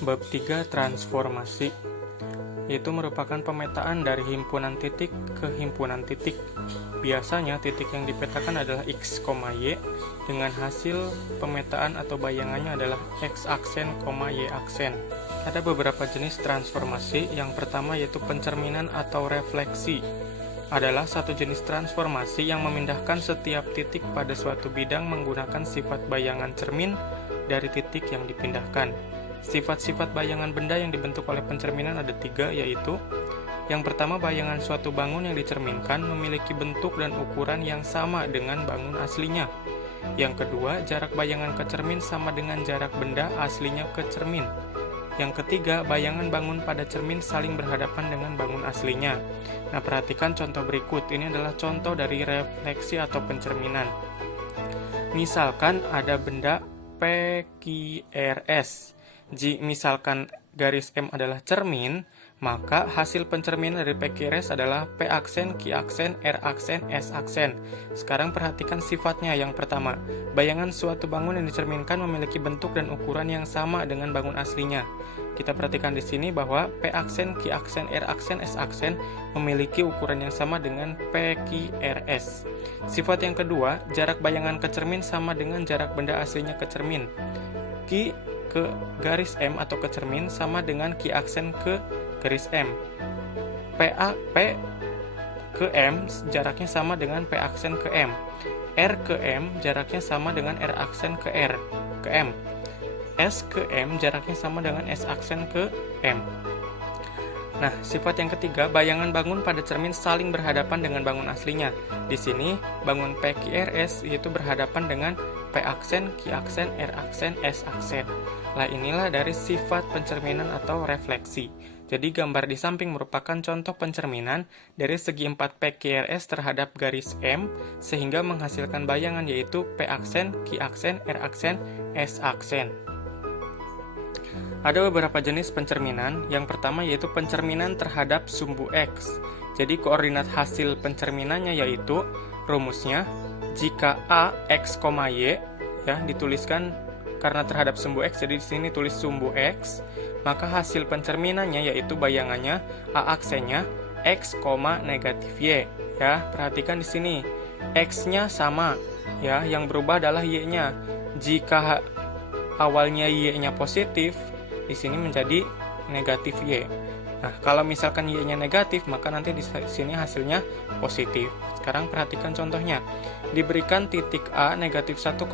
Bab 3 transformasi, yaitu merupakan pemetaan dari himpunan titik ke himpunan titik. Biasanya titik yang dipetakan adalah X, Y, dengan hasil pemetaan atau bayangannya adalah X aksen, Y aksen. Ada beberapa jenis transformasi. Yang pertama yaitu pencerminan atau refleksi. Adalah satu jenis transformasi yang memindahkan setiap titik pada suatu bidang menggunakan sifat bayangan cermin dari titik yang dipindahkan. Sifat-sifat bayangan benda yang dibentuk oleh pencerminan ada 3, yaitu yang pertama, bayangan suatu bangun yang dicerminkan memiliki bentuk dan ukuran yang sama dengan bangun aslinya. Yang kedua, jarak bayangan ke cermin sama dengan jarak benda aslinya ke cermin. Yang ketiga, bayangan bangun pada cermin saling berhadapan dengan bangun aslinya. Nah, perhatikan contoh berikut. Ini adalah contoh dari refleksi atau pencerminan. Misalkan ada benda PQRS. Misalkan garis M adalah cermin, maka hasil pencerminan dari PQRS adalah P aksen, Q aksen, R aksen, S aksen. Sekarang perhatikan sifatnya. Yang pertama, bayangan suatu bangun yang dicerminkan memiliki bentuk dan ukuran yang sama dengan bangun aslinya. Kita perhatikan di sini bahwa P aksen, Q aksen, R aksen, S aksen memiliki ukuran yang sama dengan PQRS. Sifat yang kedua, jarak bayangan ke cermin sama dengan jarak benda aslinya ke cermin. Q ke garis M atau ke cermin sama dengan Q aksen ke garis M. P ke M jaraknya sama dengan P aksen ke M. R ke M jaraknya sama dengan R aksen ke M. S ke M jaraknya sama dengan S aksen ke M. Nah, sifat yang ketiga, bayangan bangun pada cermin saling berhadapan dengan bangun aslinya. Di sini, bangun PQRS yaitu berhadapan dengan P aksen, Q aksen, R aksen, S aksen. Nah, inilah dari sifat pencerminan atau refleksi. Jadi, gambar di samping merupakan contoh pencerminan dari segi 4 PQRS terhadap garis M, sehingga menghasilkan bayangan yaitu P aksen, Q aksen, R aksen, S aksen. Ada beberapa jenis pencerminan. Yang pertama yaitu pencerminan terhadap sumbu X. Jadi koordinat hasil pencerminannya yaitu rumusnya jika A X, Y ya dituliskan karena terhadap sumbu X, jadi di sini tulis sumbu X, maka hasil pencerminannya yaitu bayangannya A aksennya X, negatif Y. Ya, perhatikan di sini X-nya sama ya, yang berubah adalah Y-nya. Jika awalnya Y-nya positif, di sini menjadi negatif Y. Nah, kalau misalkan Y-nya negatif, maka nanti di sini hasilnya positif. Sekarang perhatikan contohnya. Diberikan titik A negatif 1,1,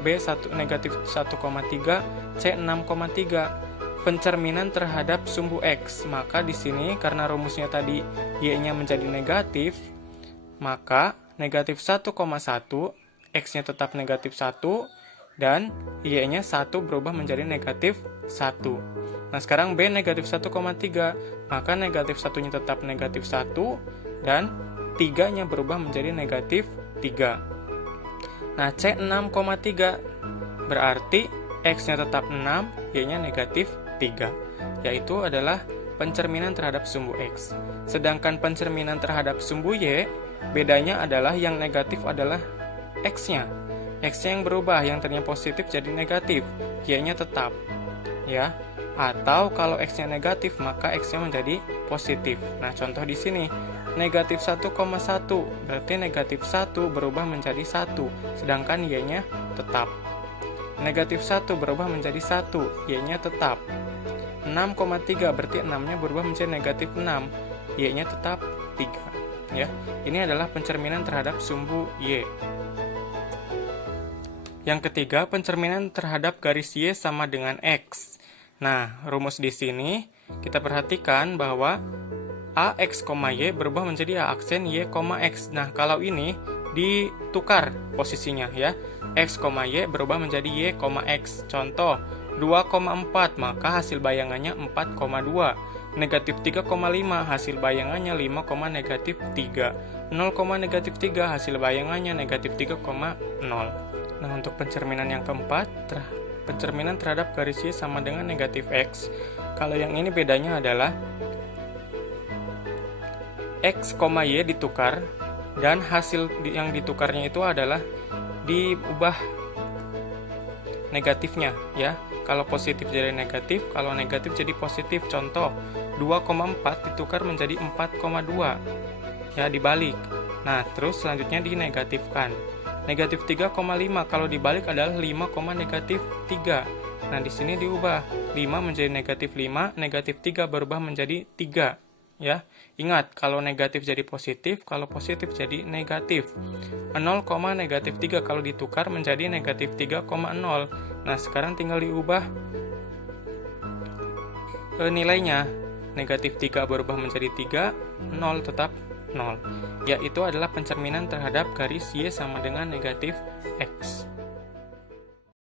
B negatif 1,3, C 6,3. Pencerminan terhadap sumbu X. Maka di sini karena rumusnya tadi Y-nya menjadi negatif, maka negatif 1,1, X-nya tetap negatif 1, dan Y-nya 1 berubah menjadi negatif 1. Nah, sekarang B negatif 1,3, maka negatif 1-nya tetap negatif 1, dan 3-nya berubah menjadi negatif 3. Nah, C 6,3, berarti X-nya tetap 6, Y-nya negatif 3. Yaitu adalah pencerminan terhadap sumbu X. Sedangkan pencerminan terhadap sumbu Y, bedanya adalah yang negatif adalah X-nya. X-nya yang berubah, yang tadinya positif jadi negatif, Y-nya tetap. Ya, atau kalau X-nya negatif, maka X-nya menjadi positif. Nah, contoh di sini, negatif 1,1, berarti negatif 1 berubah menjadi 1, sedangkan Y-nya tetap. Negatif 1 berubah menjadi 1, Y-nya tetap. 6,3, berarti 6-nya berubah menjadi negatif 6, Y-nya tetap 3. Ya, ini adalah pencerminan terhadap sumbu Y. Yang ketiga, pencerminan terhadap garis Y sama dengan X. Nah, rumus di sini kita perhatikan bahwa A X, Y berubah menjadi A aksen Y, X. Nah, kalau ini ditukar posisinya ya. X, Y berubah menjadi Y, X. Contoh 2,4, maka hasil bayangannya 4,2. Negatif 3,5, hasil bayangannya 5, negatif 3. 0, negatif 3, hasil bayangannya negatif 3,0. Nah, untuk pencerminan yang keempat, pencerminan terhadap garis Y sama dengan negatif X. Kalau yang ini bedanya adalah X, Y ditukar, dan hasil yang ditukarnya itu adalah diubah negatifnya ya. Kalau positif jadi negatif, kalau negatif jadi positif. Contoh, 2,4 ditukar menjadi 4,2. Ya, dibalik. Nah, terus selanjutnya dinegatifkan. Negatif 3,5 kalau dibalik adalah 5, negatif 3. Nah, di sini diubah. 5 menjadi negatif 5, negatif 3 berubah menjadi 3. Ya, ingat, kalau negatif jadi positif, kalau positif jadi negatif. 0, negatif 3 kalau ditukar menjadi negatif 3,0. Nah, sekarang tinggal diubah nilainya. Negatif 3 berubah menjadi 3, 0 tetap 0. Yaitu adalah pencerminan terhadap garis Y sama dengan negatif X.